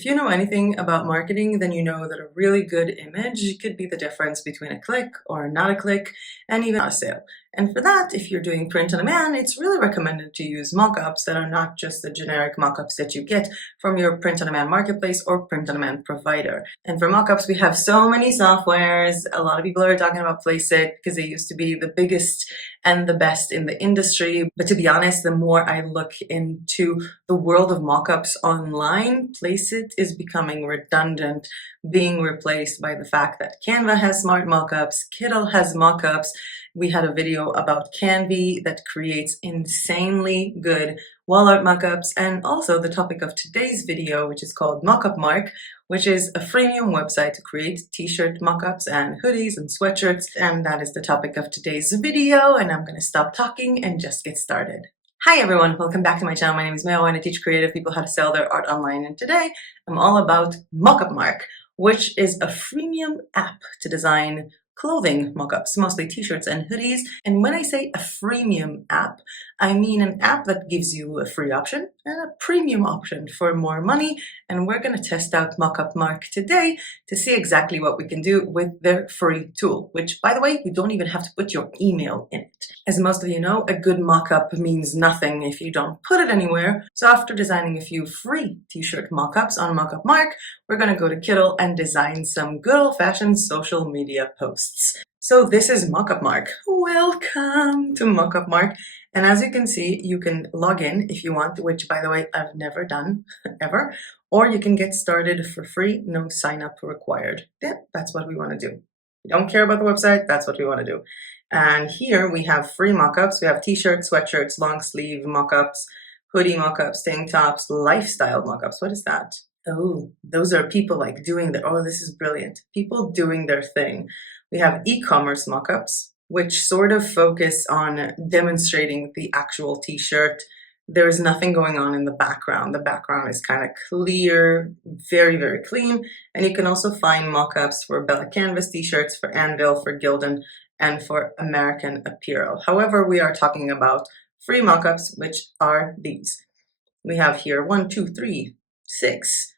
If you know anything about marketing, then you know that a really good image could be the difference between a click or not a click, and even a sale. And for that, if you're doing print on demand, it's really recommended to use mockups that are not just the generic mockups that you get from your print on demand marketplace or print on demand provider. And for mockups, we have so many softwares. A lot of people are talking about PlaceIt because they used to be the biggest and the best in the industry. But to be honest, the more I look into the world of mockups online, PlaceIt is becoming redundant, being replaced by the fact that Canva has smart mockups, Kittl has mockups. We had a video about Canvy that creates insanely good wall art mockups, and also the topic of today's video, which is called MockupMark, which is a freemium website to create t-shirt mockups and hoodies and sweatshirts, and that is the topic of today's video, and I'm gonna stop talking and just get started. Hi everyone, welcome back to my channel. My name is Mayo and I teach creative people how to sell their art online, and today I'm all about MockupMark, which is a freemium app to design clothing mockups, mostly t-shirts and hoodies. And when I say a freemium app, I mean an app that gives you a free option and a premium option for more money. And we're going to test out MockupMark today to see exactly what we can do with their free tool, which, by the way, you don't even have to put your email in it. As most of you know, a good mockup means nothing if you don't put it anywhere. So after designing a few free t-shirt mockups on MockupMark, we're going to go to Kittl and design some good old-fashioned social media posts. So this is MockupMark. Welcome to MockupMark. And as you can see, you can log in if you want, which, by the way, I've never done ever, or you can get started for free, no sign up required. Yeah, that's what we want to do. We don't care about the website, that's what we want to do. And here we have free mockups. We have t-shirts, sweatshirts, long sleeve mockups, hoodie mockups, tank tops, lifestyle mockups. What is that? Oh, those are people like doing their, oh, this is brilliant. People doing their thing. We have e-commerce mockups, which sort of focus on demonstrating the actual t-shirt. There is nothing going on in the background. The background is kind of clear, very, very clean. And you can also find mockups for Bella Canvas t-shirts, for Anvil, for Gildan, and for American Apparel. However, we are talking about free mockups, which are these. We have here 1, 2, 3, 6,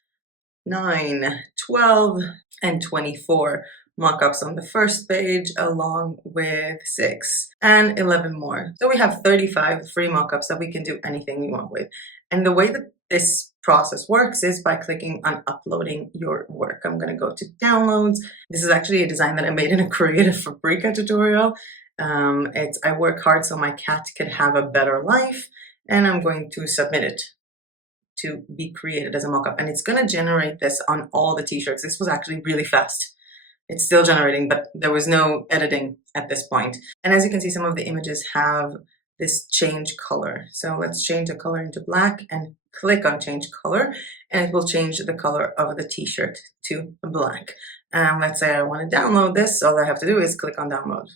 9, 12, and 24 mockups on the first page, along with 6 and 11 more. So we have 35 free mockups that we can do anything we want with. And the way that this process works is by clicking on uploading your work. I'm going to go to downloads. This is actually a design that I made in a Creative Fabrica tutorial. I work hard so my cat could have a better life, and I'm going to submit it to be created as a mockup, and it's going to generate this on all the t-shirts. This was actually really fast. It's still generating, but there was no editing at this point. And as you can see, some of the images have this change color. So let's change the color into black and click on change color, and it will change the color of the t-shirt to black. And let's say I want to download this. All I have to do is click on download,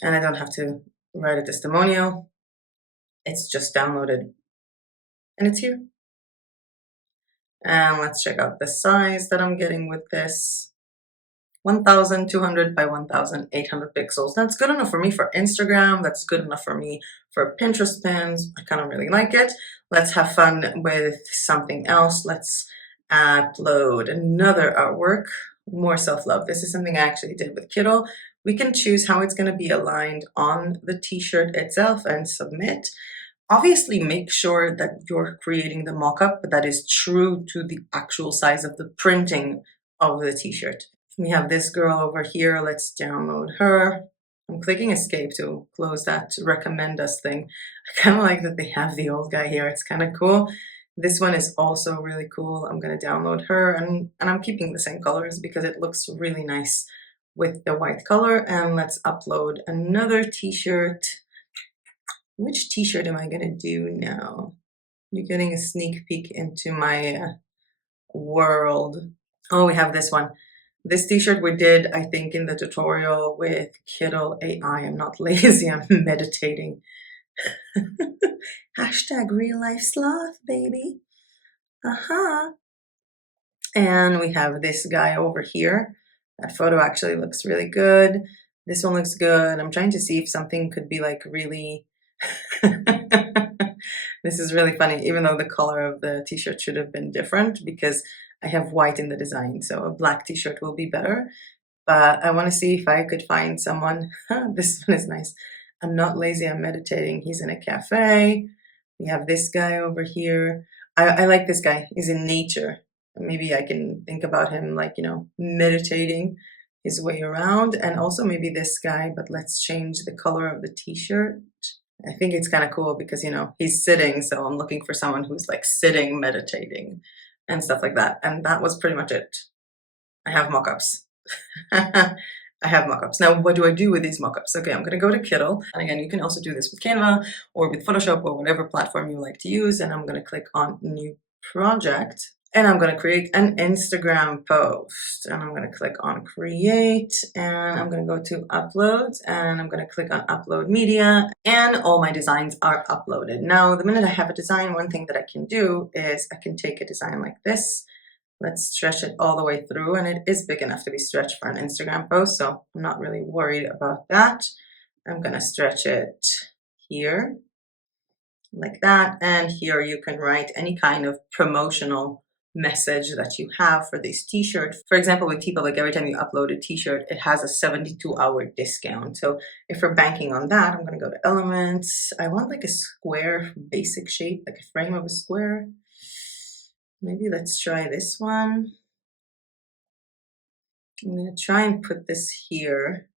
and I don't have to write a testimonial. It's just downloaded and it's here. And let's check out the size that I'm getting with this. 1,200 by 1,800 pixels. That's good enough for me for Instagram. That's good enough for me for Pinterest pins. I kind of really like it. Let's have fun with something else. Let's upload another artwork. More self-love. This is something I actually did with Kittl. We can choose how it's going to be aligned on the t-shirt itself and submit. Obviously, make sure that you're creating the mockup that is true to the actual size of the printing of the t-shirt. We have this girl over here. Let's download her. I'm clicking escape to close that recommend us thing. I kind of like that they have the old guy here. It's kind of cool. This one is also really cool. I'm going to download her, and I'm keeping the same colors because it looks really nice with the white color. And let's upload another t-shirt. Which t-shirt am I going to do now? You're getting a sneak peek into my world. Oh, we have this one. This t-shirt we did, I think, in the tutorial with Kittl AI. I'm not lazy, I'm meditating. Hashtag real life sloth, baby. And we have this guy over here. That photo actually looks really good. This one looks good. I'm trying to see if something could be like really This is really funny, even though the color of the t-shirt should have been different because I have white in the design, so a black t-shirt will be better. But I want to see if I could find someone. This one is nice. I'm not lazy, I'm meditating. He's in a cafe. We have this guy over here. I like this guy. He's in nature. Maybe I can think about him like, meditating his way around. And also maybe this guy, but let's change the color of the t-shirt. I think it's kind of cool because, he's sitting. So I'm looking for someone who's like sitting, meditating and stuff like that. And that was pretty much it. I have mockups. I have mockups. Now, what do I do with these mockups? Okay, I'm going to go to Kittl. And again, you can also do this with Canva or with Photoshop or whatever platform you like to use. And I'm going to click on New Project. And I'm going to create an Instagram post. And I'm going to click on Create. And I'm going to go to Uploads. And I'm going to click on Upload Media. And all my designs are uploaded. Now, the minute I have a design, one thing that I can do is I can take a design like this. Let's stretch it all the way through, and it is big enough to be stretched for an Instagram post, so I'm not really worried about that. I'm gonna stretch it here, like that, and here you can write any kind of promotional message that you have for this t-shirt. For example, with TeePublic, every time you upload a t-shirt, it has a 72-hour discount. So if we're banking on that, I'm gonna go to Elements. I want like a square basic shape, like a frame of a square. Maybe let's try this one. I'm going to try and put this here.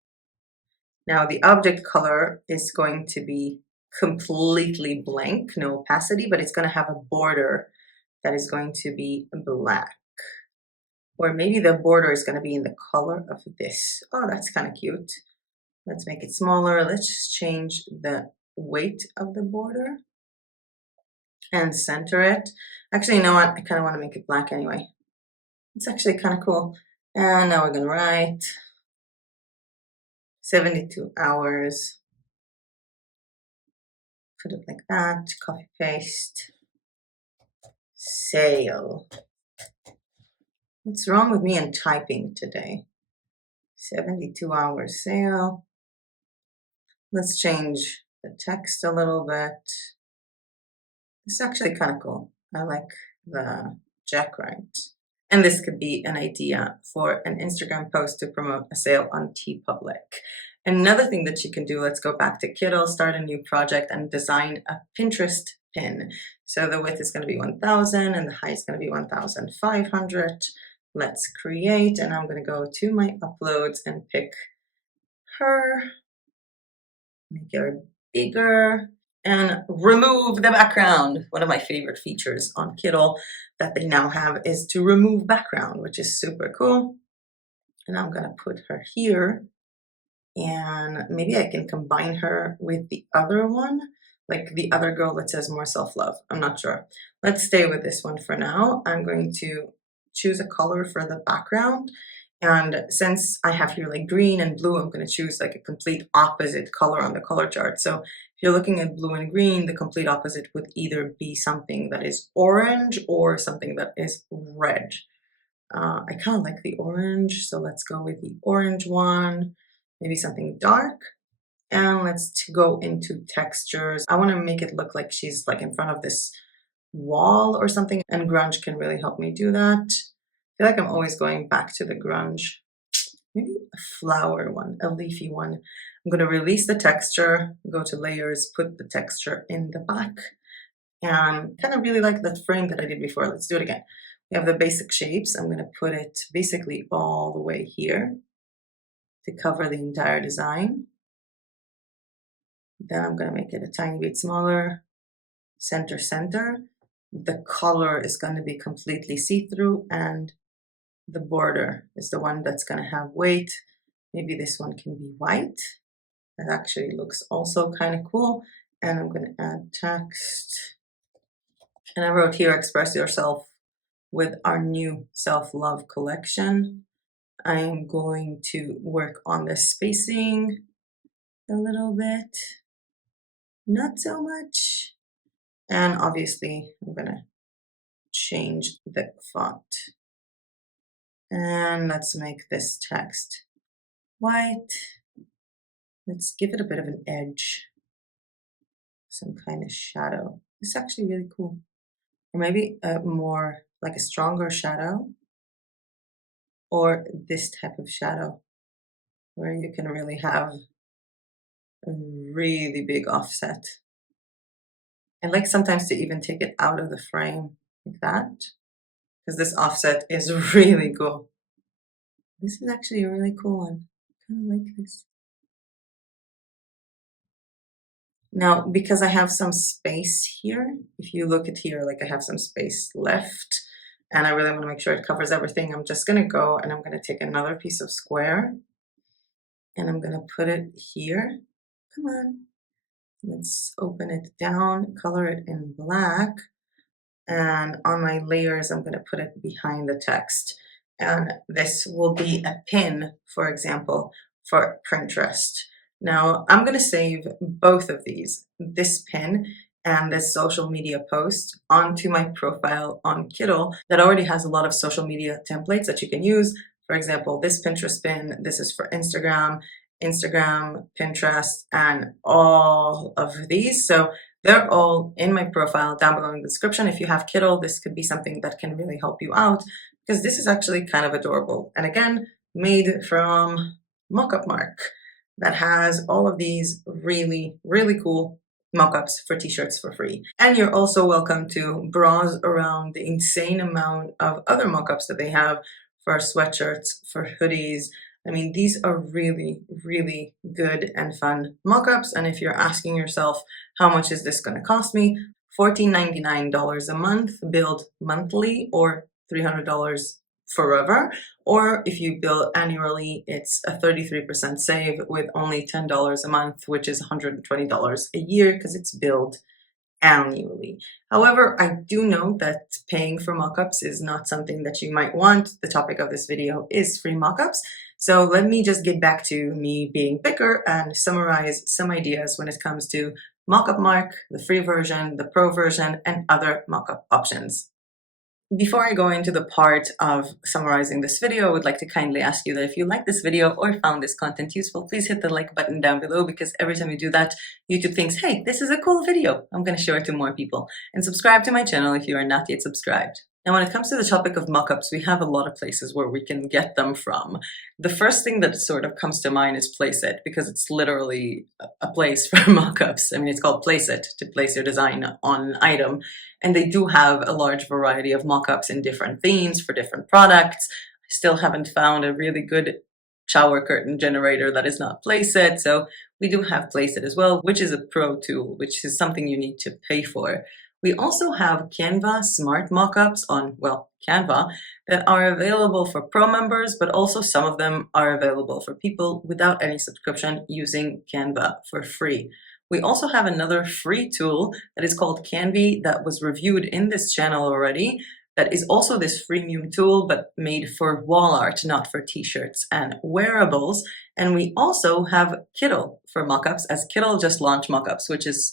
Now the object color is going to be completely blank, no opacity, but it's going to have a border that is going to be black. Or maybe the border is going to be in the color of this. Oh, that's kind of cute. Let's make it smaller. Let's just change the weight of the border and center it. Actually, you know what? I kind of want to make it black anyway. It's actually kind of cool. And now we're going to write 72 hours. Put it like that, copy paste, sale. What's wrong with me and typing today? 72 hours sale. Let's change the text a little bit. It's actually kind of cool. I like the jackknife. And this could be an idea for an Instagram post to promote a sale on TeePublic. Another thing that you can do, let's go back to Kittl, start a new project and design a Pinterest pin. So the width is going to be 1000 and the height is going to be 1500. Let's create, and I'm going to go to my uploads and pick her, make her bigger, and remove the background. One of my favorite features on Kittl that they now have is to remove background, which is super cool. And I'm going to put her here, and maybe I can combine her with the other one, like the other girl that says more self-love. I'm not sure. Let's stay with this one for now. I'm going to choose a color for the background. And since I have here like green and blue, I'm going to choose like a complete opposite color on the color chart. So if you're looking at blue and green, the complete opposite would either be something that is orange or something that is red. I kind of like the orange, so let's go with the orange one, maybe something dark. And let's go into textures. I want to make it look like she's like in front of this wall or something, and grunge can really help me do that. I feel like I'm always going back to the grunge. Maybe a flower one, a leafy one. I'm going to release the texture, go to layers, put the texture in the back, and kind of really like that frame that I did before. Let's do it again. We have the basic shapes. I'm going to put it basically all the way here to cover the entire design. Then I'm going to make it a tiny bit smaller, center, center. The color is going to be completely see-through, and the border is the one that's going to have weight. Maybe this one can be white. That actually looks also kind of cool. And I'm going to add text. And I wrote here, express yourself with our new self-love collection. I'm going to work on the spacing a little bit. Not so much. And obviously, I'm going to change the font. And let's make this text white. Let's give it a bit of an edge, some kind of shadow. It's actually really cool. Or maybe a more like a stronger shadow, or this type of shadow where you can really have a really big offset. I like sometimes to even take it out of the frame like that, because this offset is really cool. This is actually a really cool one. I kind of like this. Now, because I have some space here, if you look at here, like I have some space left, and I really want to make sure it covers everything, I'm just going to go and I'm going to take another piece of square and I'm going to put it here. Come on. Let's open it down, color it in black, and on my layers, I'm going to put it behind the text. And this will be a pin, for example, for Pinterest. Now, I'm going to save both of these, this pin and this social media post, onto my profile on Kittl that already has a lot of social media templates that you can use. For example, this Pinterest pin, this is for Instagram, Pinterest, and all of these. So they're all in my profile down below in the description. If you have Kittl, this could be something that can really help you out, because this is actually kind of adorable. And again, made from MockupMark, that has all of these really, really cool mockups for t-shirts for free. And you're also welcome to browse around the insane amount of other mockups that they have for sweatshirts, for hoodies. I mean, these are really, really good and fun mockups. And if you're asking yourself, how much is this going to cost me? $14.99 a month, billed monthly, or $300 forever. Or if you bill annually, it's a 33% save with only $10 a month, which is $120 a year because it's billed annually. However, I do know that paying for mockups is not something that you might want. The topic of this video is free mockups. So let me just get back to me being picker and summarize some ideas when it comes to MockupMark, the free version, the pro version, and other mockup options. Before I go into the part of summarizing this video, I would like to kindly ask you that if you like this video or found this content useful, please hit the like button down below, because every time you do that, YouTube thinks, hey, this is a cool video. I'm going to show it to more people. And subscribe to my channel if you are not yet subscribed. Now, when it comes to the topic of mockups, we have a lot of places where we can get them from. The first thing that sort of comes to mind is PlaceIt, because it's literally a place for mockups. I mean, it's called PlaceIt, to place your design on an item. And they do have a large variety of mockups in different themes for different products. I still haven't found a really good shower curtain generator that is not PlaceIt. So we do have PlaceIt as well, which is a pro tool, which is something you need to pay for. We also have Canva Smart Mockups on, well, Canva, that are available for pro members, but also some of them are available for people without any subscription using Canva for free. We also have another free tool that is called Canvy that was reviewed in this channel already, that is also this freemium tool, but made for wall art, not for t-shirts and wearables. And we also have Kittl for mockups, as Kittl just launched mockups, which is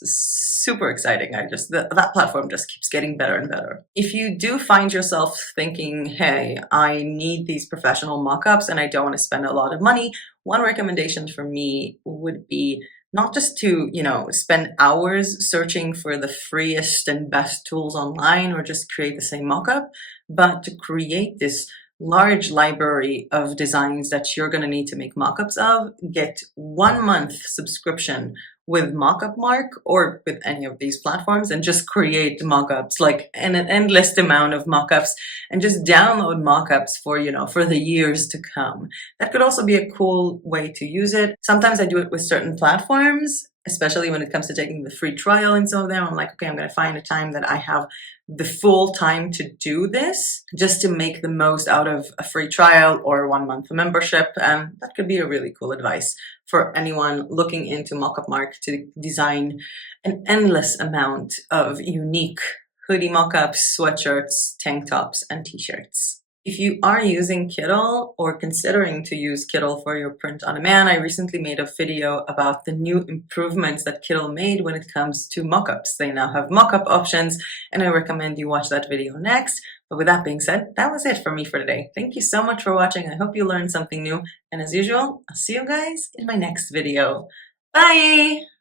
super exciting. That platform just keeps getting better and better. If you do find yourself thinking, hey, I need these professional mockups and I don't want to spend a lot of money, one recommendation for me would be not just to, spend hours searching for the freest and best tools online or just create the same mockup, but to create this large library of designs that you're going to need to make mockups of. Get 1 month subscription with MockupMark or with any of these platforms, and just create mockups, like an endless amount of mockups, and just download mockups for the years to come. That could also be a cool way to use it. Sometimes I do it with certain platforms, especially when it comes to taking the free trial in some of them. I'm like, okay, I'm going to find a time that I have the full time to do this, just to make the most out of a free trial or 1 month membership. And that could be a really cool advice for anyone looking into MockupMark to design an endless amount of unique hoodie mockups, sweatshirts, tank tops, and t-shirts. If you are using Kittl or considering to use Kittl for your print on demand, I recently made a video about the new improvements that Kittl made when it comes to mockups. They now have mockup options, and I recommend you watch that video next. But with that being said, that was it for me for today. Thank you so much for watching. I hope you learned something new. And as usual, I'll see you guys in my next video. Bye!